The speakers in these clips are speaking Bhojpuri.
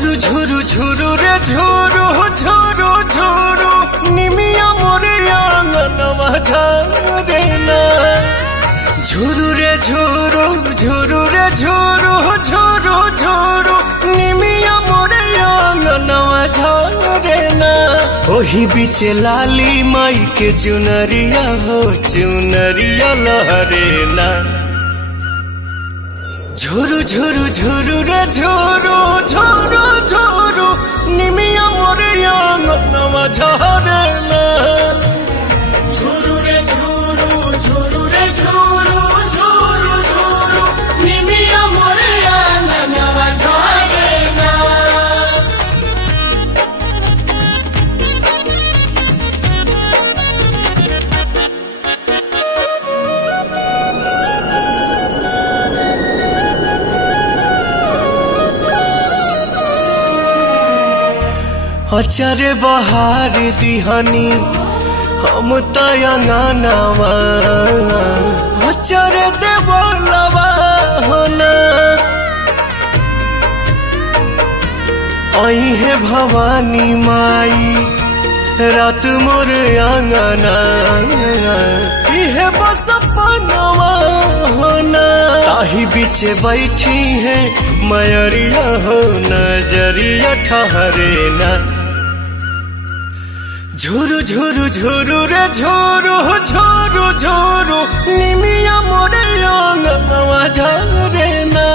झुरु झुरु झुरु रे झुरु झुरु झुरु निमिया मोरे आंगनवा झारे ना। झुरु रे झुरु झुरु रे झुरु झुरु झुरु निमिया मोरे आंगनवा झारे ना। ओही बीच लाली माई के चुनरिया हो चुनरिया लहरे ना। झुरु झुरु झुरु रे झुरु झुरु झुरु निमिया मोरे आंगनवा झारे ना। झुरु रे झुरु झुरु रे झुरु झुरु झुरु निमिया मोरे आंगनवा झारे ना। अचारे बहार दिहानी हम तयंगनवा अचारे देवलवा होना। आई है भवानी माई रात मोर आंगना इहे बस पनवा होना। ताही बीच बैठी है मयरिया हो नजरिया ठहरे ना। झुरु झुरु झुरु रे झुरु झुरु झुरु निमिया मोरे आंगनवा झारे ना।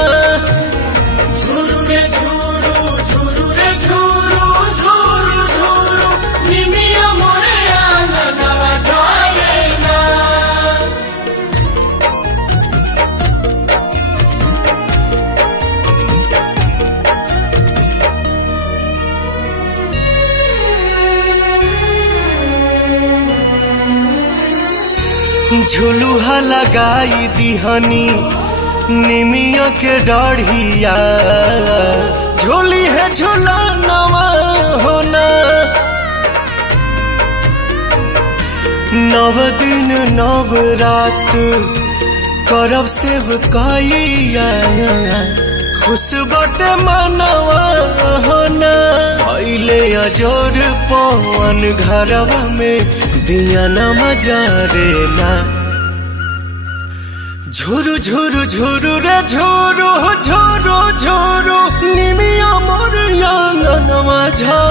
झुरु रे झुरु झुरु रे झुरु झुरु झुरु निमिया मोरे आंगनवा झारे ना। झुलुहा लगाई दिहनी निमिया के डाढ़िया झोली है झुलनवा होना। नव दिन नव रात करब सेवकाइया खुश बटे मनवा होना। पहले अजोर पवन घरवा में दिया न मजारे ना। झुरु झुरु झुरु रे झुरु झुरु झुरु निमिया मोर आंगनवा झारे।